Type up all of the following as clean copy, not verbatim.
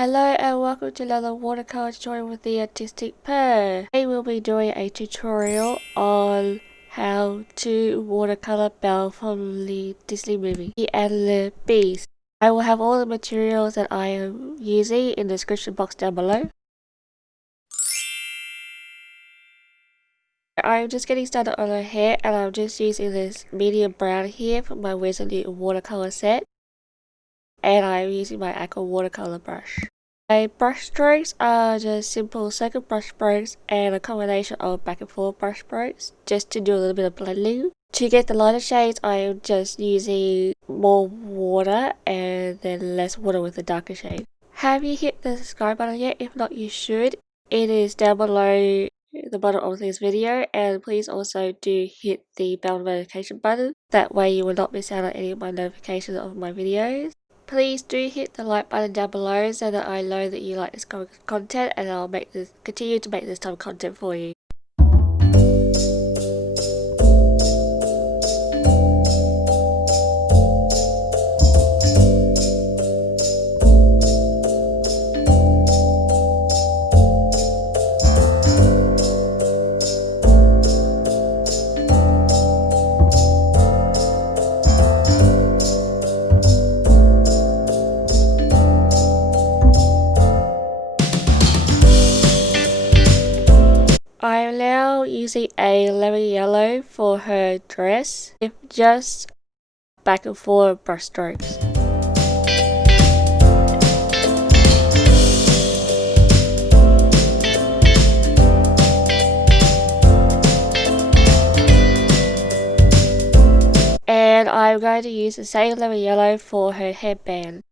Hello and welcome to another watercolor tutorial with the Artistic Pear. Today we'll be doing a tutorial on how to watercolor Belle from the Disney movie Beauty and the Beast. I will have all the materials that I am using in the description box down below. I'm just getting started on her hair and I'm just using this medium brown here from my Winsor Newton watercolor set. And I'm using my Aqua watercolor brush. My brush strokes are just simple circle brush strokes and a combination of back and forth brush strokes just to do a little bit of blending. To get the lighter shades, I am just using more water and then less water with the darker shade. Have you hit the subscribe button yet? If not, you should. It is down below the bottom of this video, and please also do hit the bell notification button. That way you will not miss out on any of my notifications of my videos. Please do hit the like button down below so that I know that you like this kind of content, and I'll continue to make this type of content for you. I am now using a lemon yellow for her dress with just back and forth brush strokes. And I'm going to use the same lemon yellow for her headband.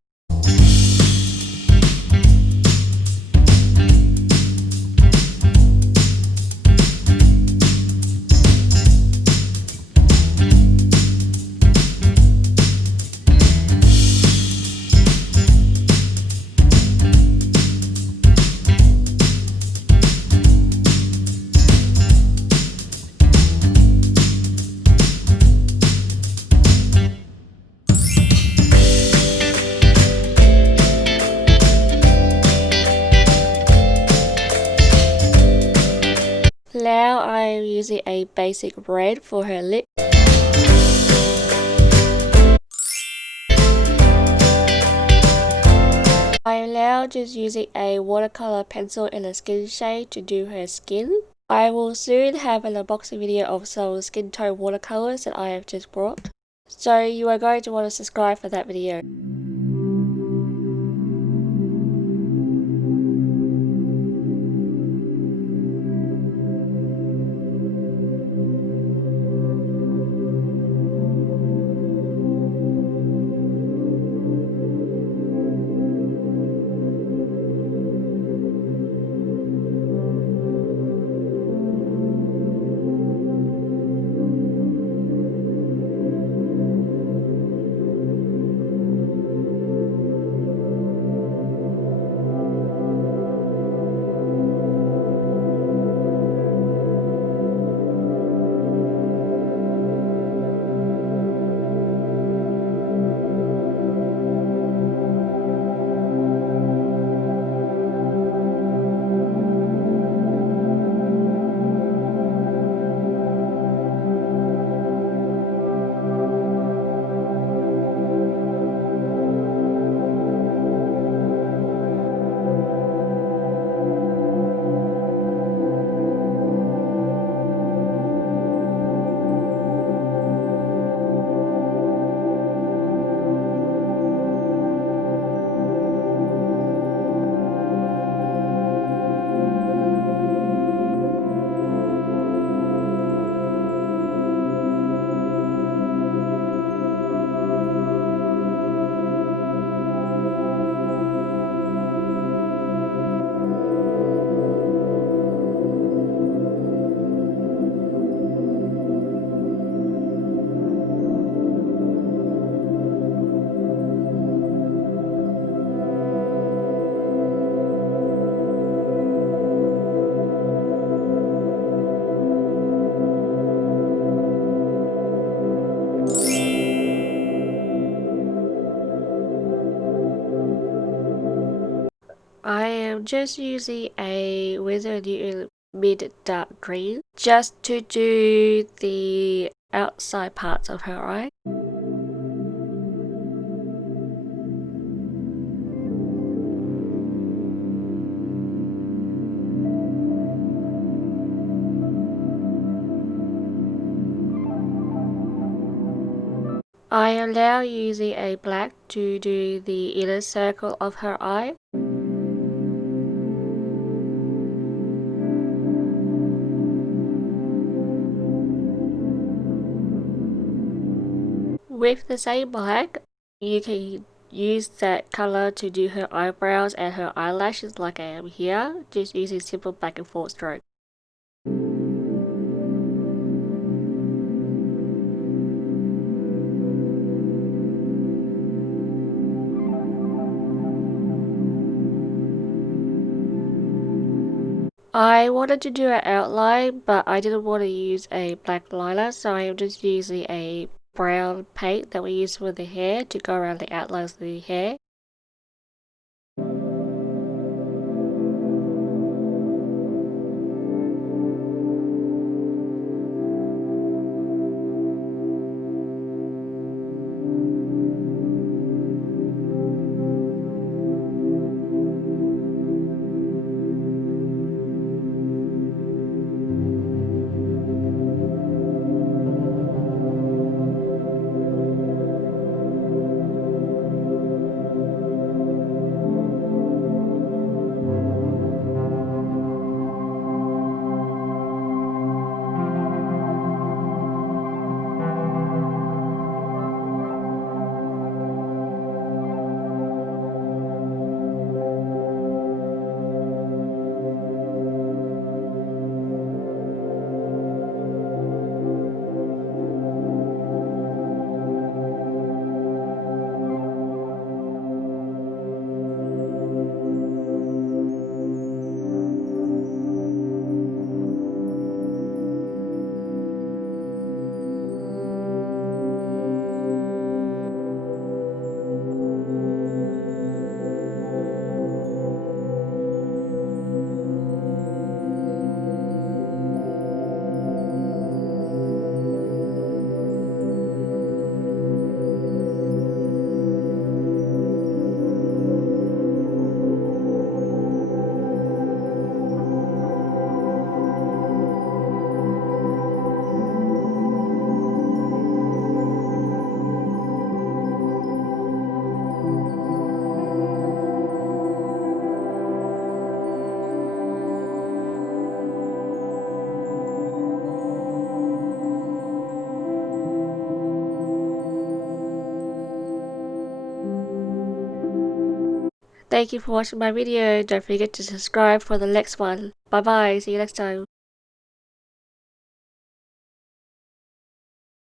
Now I am using a basic red for her lip. I am now just using a watercolor pencil in a skin shade to do her skin. I will soon have an unboxing video of some skin tone watercolors that I have just brought. So you are going to want to subscribe for that video. I am just using a Winsor Newton mid dark green just to do the outside parts of her eye. I am now using a black to do the inner circle of her eye. With the same black, you can use that color to do her eyebrows and her eyelashes like I am here, just using simple back and forth stroke. I wanted to do an outline, but I didn't want to use a black liner, so I am just using a brown paint that we use for the hair to go around the outlines of the hair. Thank you for watching my video. Don't forget to subscribe for the next one. Bye bye. See you next time.